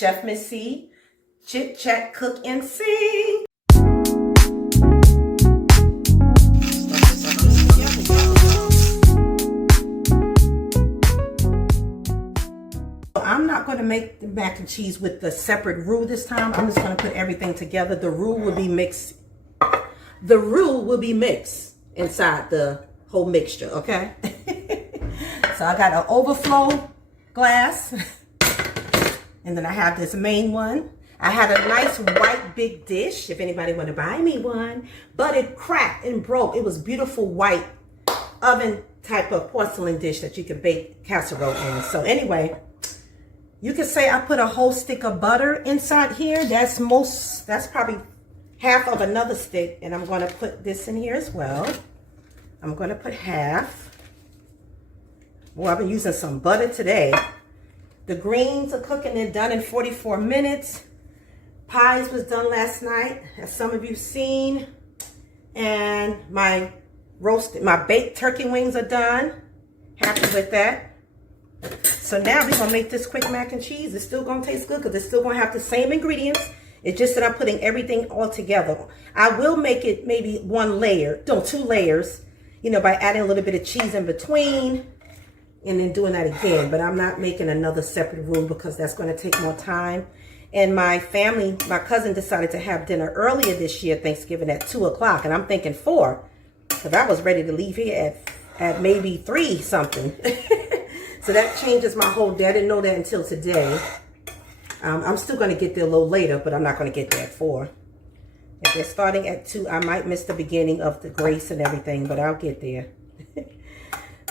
Chef Miss C, Chit Chat, Cook, and Sing. I'm not going to make the mac and cheese with the separate roux this time. I'm just going to put everything together. The roux will be mixed. The roux will be mixed inside the whole mixture, okay? So I got an overflow glass. And then I have this main one. I had a nice white big dish, if anybody want to buy me one. But it cracked and broke. It was beautiful white oven type of porcelain dish that you can bake casserole in. So anyway, you can say I put a whole stick of butter inside here. That's probably half of another stick. And I'm going to put this in here as well. I'm going to put half. Well, I've been using some butter today. The greens are cooking and done in 44 minutes. Pies was done last night, as some of you seen. And my baked turkey wings are done. Happy with that. So now we're gonna make this quick mac and cheese. It's still gonna taste good because it's still gonna have the same ingredients. It's just that I'm putting everything all together. I will make it maybe two layers, you know, by adding a little bit of cheese in between and then doing that again. But I'm not making another separate roux because that's going to take more time. And my cousin decided to have dinner earlier this year, Thanksgiving, at 2 o'clock. And I'm thinking 4, because I was ready to leave here at maybe 3 something. So that changes my whole day. I didn't know that until today. I'm still going to get there a little later, but I'm not going to get there at 4. If they're starting at 2, I might miss the beginning of the grace and everything, but I'll get there.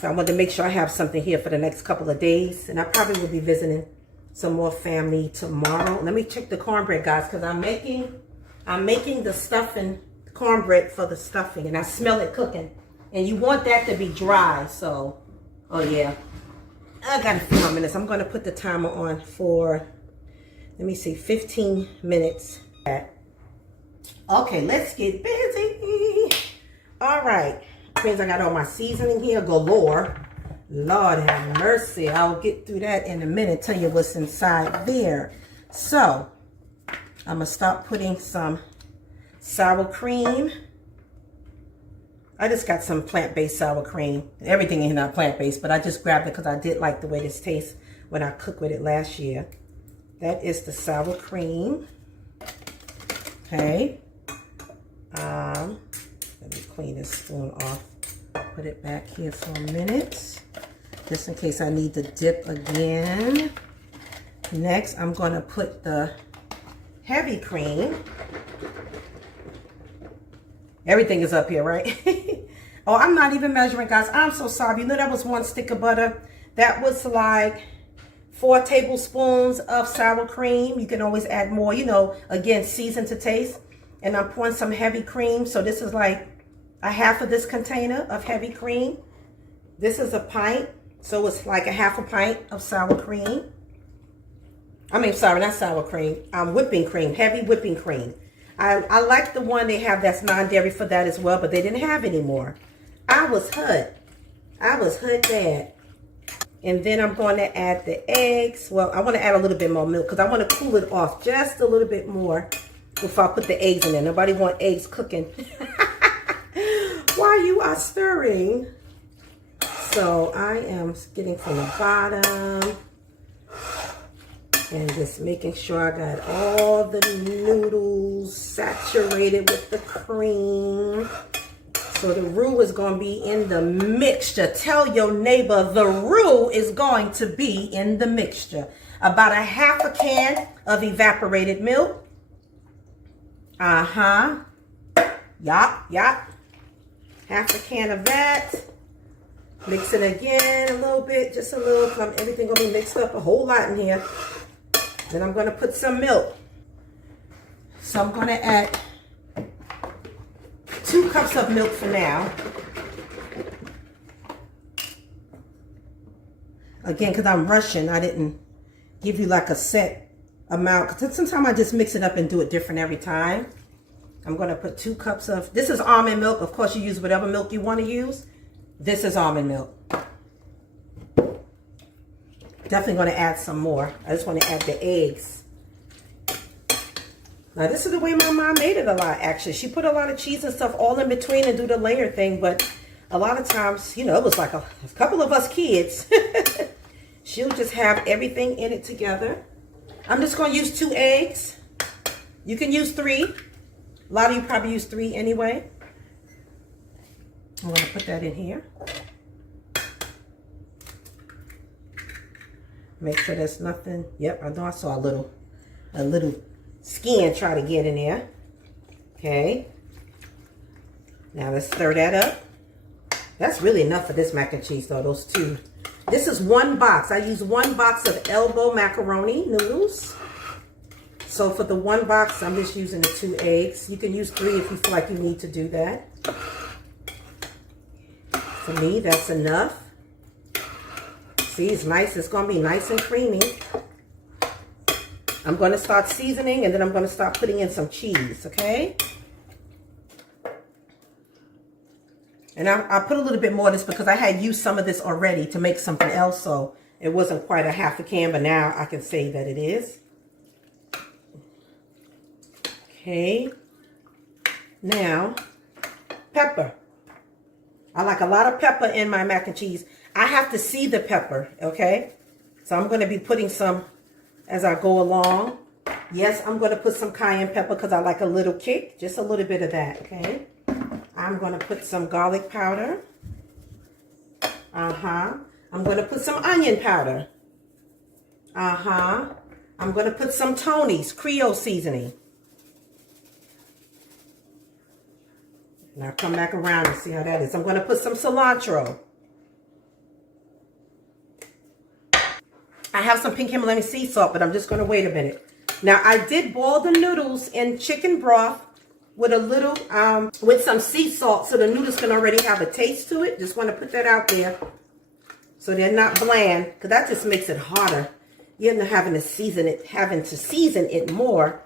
So I wanted to make sure I have something here for the next couple of days. And I probably will be visiting some more family tomorrow. Let me check the cornbread, guys, because I'm making the stuffing, cornbread for the stuffing. And I smell it cooking. And you want that to be dry. So, oh yeah. I got a few more minutes. I'm going to put the timer on for, let me see, 15 minutes. Okay, let's get busy. All right. Means I got all my seasoning here galore. Lord have mercy. I'll get through that in a minute, tell you what's inside there. So I'm gonna start putting some sour cream. I just got some plant-based sour cream. Everything in here not plant-based, but I just grabbed it because I did like the way this tastes when I cooked with it last year. That is the sour cream. Okay. Let me clean this spoon off. Put it back here for a minute, just in case I need to dip again. Next, I'm going to put the heavy cream. Everything is up here, right? Oh, I'm not even measuring, guys. I'm so sorry. You know that was 1 stick of butter. That was like 4 tablespoons of sour cream. You can always add more, you know, again, season to taste. And I'm pouring some heavy cream. So this is like a half of this container of heavy cream. This is a pint, so it's like a half a pint of sour cream. I mean, sorry, not sour cream. Whipping cream, heavy whipping cream. I like the one they have that's non-dairy for that as well, but they didn't have anymore. I was hood bad. And then I'm going to add the eggs. Well, I want to add a little bit more milk because I want to cool it off just a little bit more before I put the eggs in there. Nobody want eggs cooking while you are stirring. So I am getting from the bottom and just making sure I got all the noodles saturated with the cream. So the roux is going to be in the mixture. Tell your neighbor the roux is going to be in the mixture. About a half a can of evaporated milk. Yup. Half a can of that. Mix it again a little bit, just a little. Everything gonna be mixed up a whole lot in here. Then I'm gonna put some milk. So I'm gonna add 2 cups of milk for now. Again, because I'm rushing, I didn't give you like a set amount. Because sometimes I just mix it up and do it different every time. I'm going to put 2 cups of, this is almond milk. Of course, you use whatever milk you want to use. This is almond milk. Definitely going to add some more. I just want to add the eggs Now, this is the way my mom made it a lot, actually. She put a lot of cheese and stuff all in between and do the layer thing, but a lot of times, you know, it was like a couple of us kids. She'll just have everything in it together. I'm just going to use 2 eggs. You can use 3. A lot of you probably use 3 anyway. I'm going to put that in here. Make sure there's nothing. Yep, I know I saw a little skin try to get in there. Okay. Now let's stir that up. That's really enough for this mac and cheese though, those 2. This is 1 box. I use 1 box of elbow macaroni noodles. So for the 1 box, I'm just using the 2 eggs. You can use 3 if you feel like you need to do that. For me, that's enough. See, it's nice. It's going to be nice and creamy. I'm going to start seasoning, and then I'm going to start putting in some cheese, okay? And I put a little bit more of this because I had used some of this already to make something else, so it wasn't quite a half a can, but now I can say that it is. Okay. Now, pepper. I like a lot of pepper in my mac and cheese. I have to see the pepper, okay? So I'm going to be putting some as I go along. Yes, I'm going to put some cayenne pepper because I like a little kick. Just a little bit of that, okay? I'm going to put some garlic powder. I'm going to put some onion powder. I'm going to put some Tony's Creole seasoning. Now come back around and see how that is. I'm going to put some cilantro. I have some pink Himalayan sea salt, but I'm just going to wait a minute. Now, I did boil the noodles in chicken broth with a little, with some sea salt, so the noodles can already have a taste to it. Just want to put that out there so they're not bland, because that just makes it harder. You end up having to season it more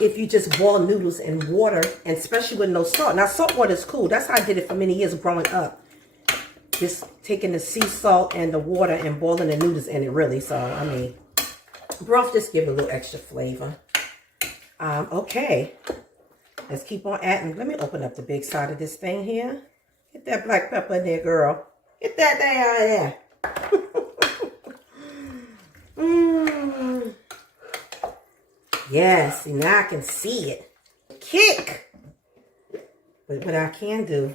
if you just boil noodles in water, and especially with no salt. Now, salt water is cool. That's how I did it for many years growing up. Just taking the sea salt and the water and boiling the noodles in it, really. So, I mean, broth just give it a little extra flavor. Okay. Let's keep on adding. Let me open up the big side of this thing here. Get that black pepper in there, girl. Get that thing out of there. Yes, see, now I can see it. Kick! But what I can do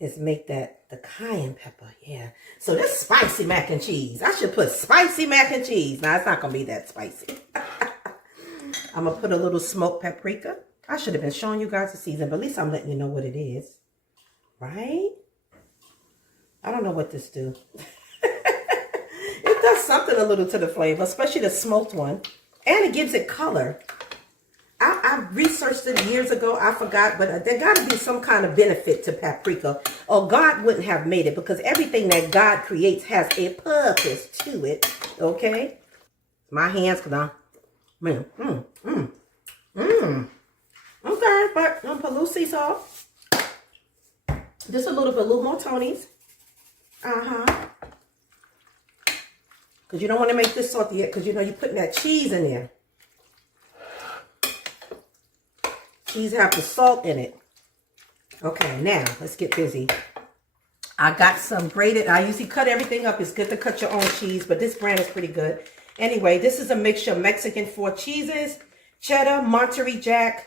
is make that the cayenne pepper, yeah. So this spicy mac and cheese. I should put spicy mac and cheese. Now, it's not going to be that spicy. I'm going to put a little smoked paprika. I should have been showing you guys the season, but at least I'm letting you know what it is. Right? I don't know what this do. It does something a little to the flavor, especially the smoked one. And it gives it color. I researched it years ago. I forgot, but there got to be some kind of benefit to paprika, or God wouldn't have made it, because everything that God creates has a purpose to it. Okay? My hands, because Okay, but I'm going to put a little sea salt. Just a little more Tony's. Because you don't want to make this salty yet, because you know you're putting that cheese in there. Cheese have the salt in it. Okay, now let's get busy. I got some grated. I usually cut everything up. It's good to cut your own cheese, but this brand is pretty good. Anyway, this is a mixture of Mexican 4 cheeses, cheddar, Monterey Jack,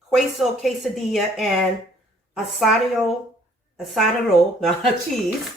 queso quesadilla, and asado, cheese.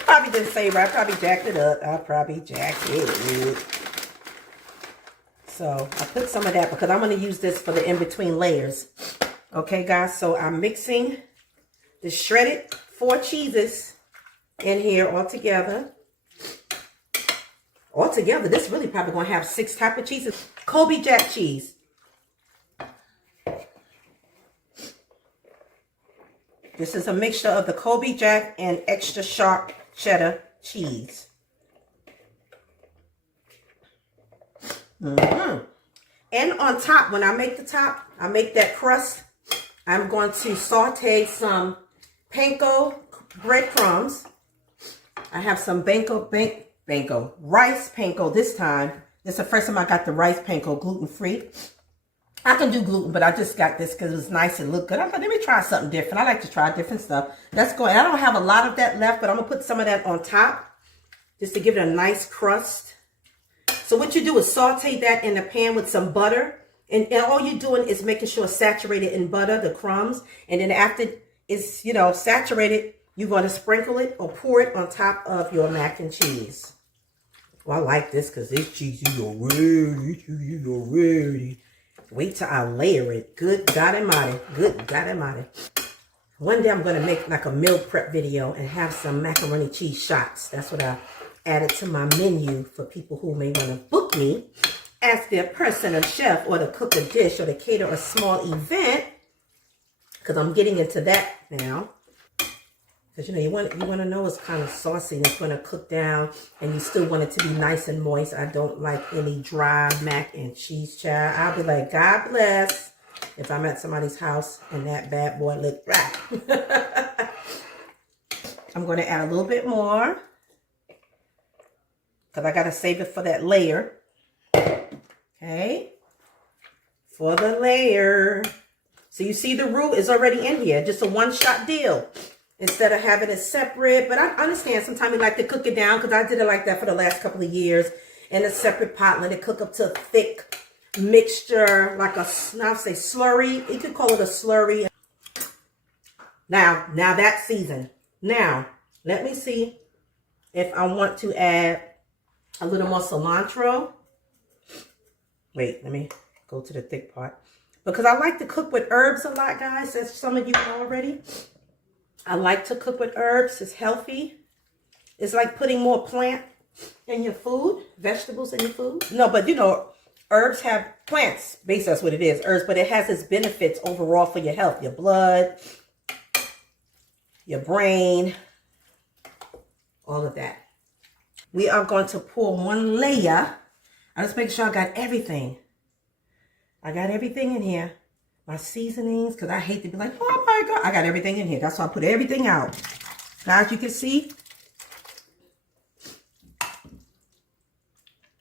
Probably didn't say right. I probably jacked it up. So I put some of that because I'm going to use this for the in-between layers. Okay, guys. So I'm mixing the shredded 4 cheeses in here all together. Altogether, this really probably going to have 6 types of cheeses. Colby Jack cheese. This is a mixture of the Colby Jack and extra sharp cheddar cheese. And on top, when I make the top, I make that crust. I'm going to saute some panko breadcrumbs. I have some rice panko this time. It's the first time I got the rice panko gluten-free. I can do gluten, but I just got this because it was nice and looked good. I thought, let me try something different. I like to try different stuff. That's going. I don't have a lot of that left, but I'm going to put some of that on top just to give it a nice crust. So what you do is saute that in the pan with some butter. And all you're doing is making sure it's saturated in butter, the crumbs. And then after it's, you know, saturated, you're going to sprinkle it or pour it on top of your mac and cheese. Well, I like this because this cheese is already. Wait till I layer it. Good God Almighty. Good God Almighty. One day I'm going to make like a meal prep video and have some macaroni cheese shots. That's what I added to my menu for people who may want to book me as their personal chef or to cook a dish or to cater a small event. Because I'm getting into that now. Because, you know, you want to know it's kind of saucy and it's going to cook down and you still want it to be nice and moist. I don't like any dry mac and cheese, child. I'll be like, God bless if I'm at somebody's house and that bad boy look dry. I'm going to add a little bit more because I got to save it for that layer. Okay. For the layer. So you see the roux is already in here. Just a one-shot deal. Instead of having it separate. But I understand sometimes we like to cook it down because I did it like that for the last couple of years in a separate pot. Let it cook up to a thick mixture, like a, I'll say slurry. You could call it a slurry. Now that's seasoned. Now, let me see if I want to add a little more cilantro. Wait, let me go to the thick part. Because I like to cook with herbs a lot, guys. As some of you know already. I like to cook with herbs. It's healthy. It's like putting more plant in your food, vegetables in your food. No, but you know, herbs have plants. Basically, that's what it is, herbs. But it has its benefits overall for your health, your blood, your brain, all of that. We are going to pour one layer. I just make sure I got everything. I got everything in here. My seasonings, because I hate to be like, oh my God. I got everything in here. That's why I put everything out. Guys, you can see.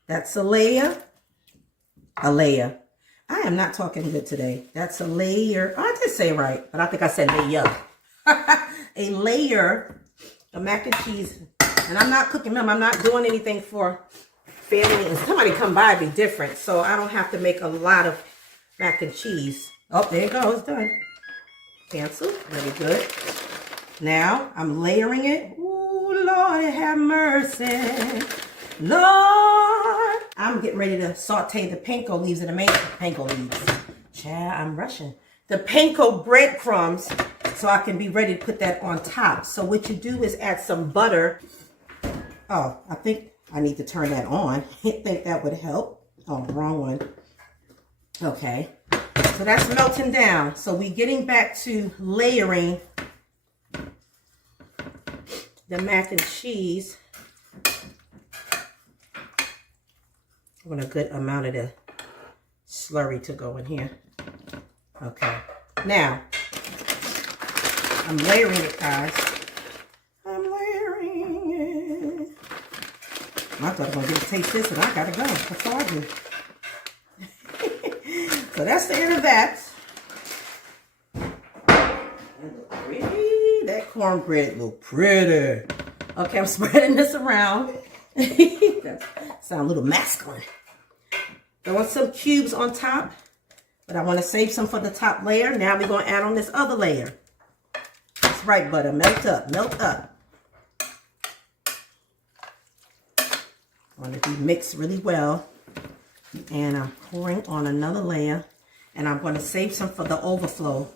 That's a layer. A layer. I am not talking good today. That's a layer. Oh, I did say it right, but I think I said layer. A layer of mac and cheese. And I'm not cooking them. I'm not doing anything for family. And somebody come by, it'd be different. So I don't have to make a lot of mac and cheese. Oh, there it goes. Done. Cancel. Very good. Now, I'm layering it. Ooh, Lord, have mercy. Lord. I'm getting ready to saute the panko leaves and the panko leaves. Child, I'm rushing. The panko breadcrumbs so I can be ready to put that on top. So what you do is add some butter. Oh, I think I need to turn that on. I think that would help. Oh, wrong one. Okay. So that's melting down. So we're getting back to layering the mac and cheese. I want a good amount of the slurry to go in here. Okay. Now, I'm layering it, guys. I'm layering it. I thought I was going to get to taste this, and I got to go. That's all I do. So that's the end of that. It look pretty. That cornbread look pretty. Okay, I'm spreading this around. That sound a little masculine. I want some cubes on top, but I want to save some for the top layer. Now we're going to add on this other layer. That's right, butter. Melt up. Melt up. I want it to be mixed really well. And I'm pouring on another layer. And I'm going to save some for the overflow.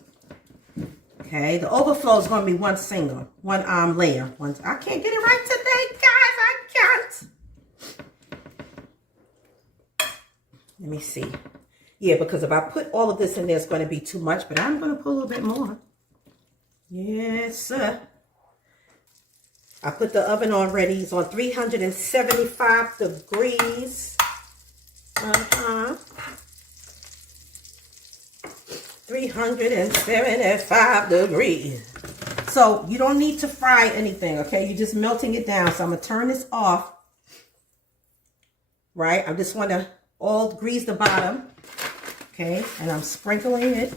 Okay, the overflow is going to be one layer. I can't get it right today, guys. I can't. Let me see. Yeah, because if I put all of this in there, it's going to be too much. But I'm going to put a little bit more. Yes, sir. I put the oven on ready. It's on 375 degrees. 375 degrees. So you don't need to fry anything, okay? You're just melting it down. So I'm going to turn this off. right? I just want to all grease the bottom, okay? And I'm sprinkling it.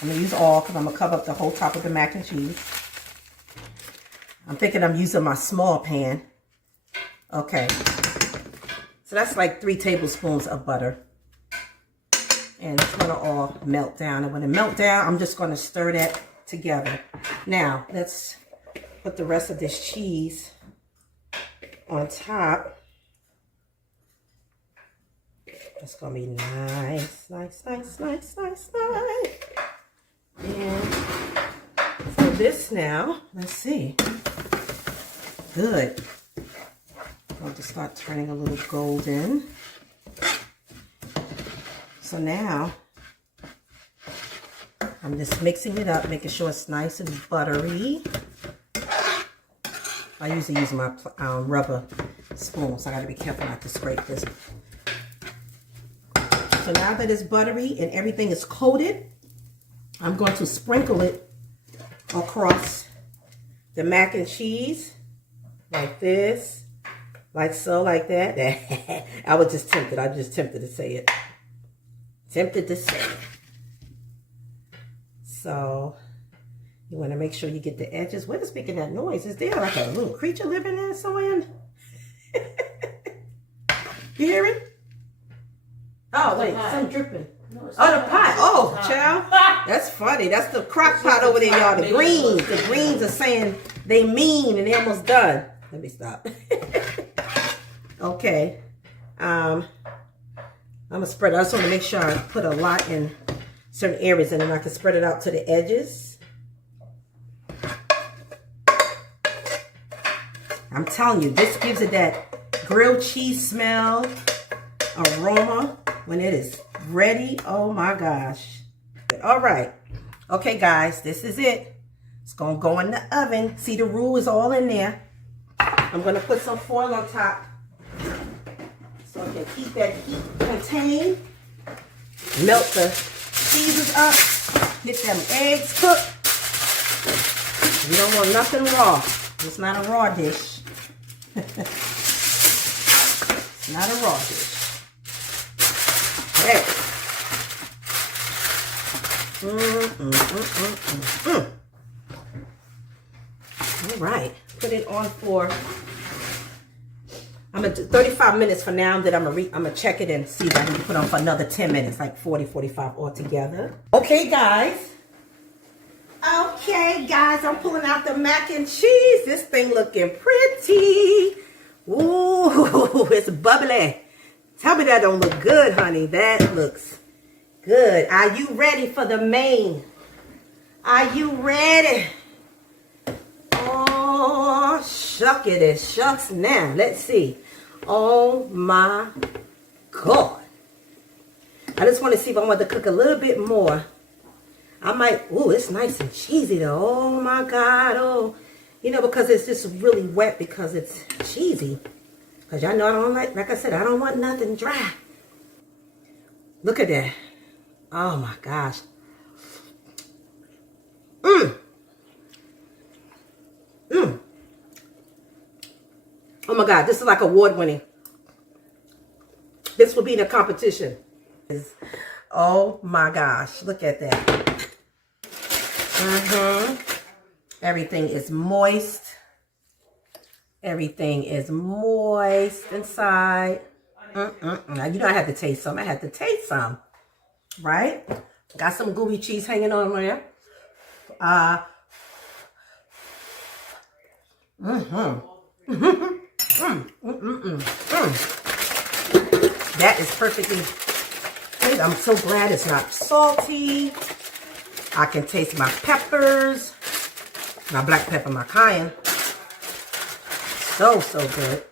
I'm going to use all because I'm going to cover up the whole top of the mac and cheese. I'm thinking I'm using my small pan. Okay. So that's like 3 tablespoons of butter. And it's going to all melt down. And when it melts down, I'm just going to stir that together. Now, let's put the rest of this cheese on top. It's going to be nice, nice, nice, nice, nice, nice. And for this now, let's see. Good. I'll just start turning a little golden. So now, I'm just mixing it up, making sure it's nice and buttery. I usually use my rubber spoon, so I got to be careful not to scrape this. So now that it's buttery and everything is coated, I'm going to sprinkle it across the mac and cheese, like this, like so, like that. I was just tempted. I just tempted to say it. Tempted to say it. So you want to make sure you get the edges. What is making that noise? Is there like a little creature living there somewhere? You hear it? Oh, wait, some dripping. No, oh, the pot. Oh, child. That's funny. That's the crock pot over there, y'all. The greens. The greens are saying they mean and they almost done. Let me stop. Okay. I'm going to spread it. I just want to make sure I put a lot in certain areas and then I can spread it out to the edges. I'm telling you, this gives it that grilled cheese smell, aroma when it is ready. Oh my gosh. All right. Okay, guys, this is it. It's going to go in the oven. See, the roux is all in there. I'm going to put some foil on top so I can keep that heat contained. Melt the cheeses up. Get them eggs cooked. You don't want nothing raw. It's not a raw dish. It's not a raw dish. Hey. All right. Put it on for, I'm going to do 35 minutes for now. Then I'm going to check it and see if I can put on for another 10 minutes, like 40, 45 altogether. Okay, guys. Okay, guys, I'm pulling out the mac and cheese. This thing looking pretty. Ooh, it's bubbly. Tell me that don't look good, honey. That looks good. Are you ready for the main? Are you ready? Oh, shuck it and shucks now. Let's see. Oh, my God. I just want to see if I want to cook a little bit more. I might, ooh, it's nice and cheesy though. Oh my God, oh. You know, because it's just really wet because it's cheesy. Because y'all know I don't like I said, I don't want nothing dry. Look at that. Oh my gosh. Oh my God, this is like award-winning. This will be in a competition. Oh my gosh, look at that. Everything is moist. Everything is moist inside. Now, you know I had to taste some. I had to taste some. Right? Got some gooey cheese hanging on there. That is perfectly good. I'm so glad it's not salty. I can taste my peppers, my black pepper, my cayenne. So good.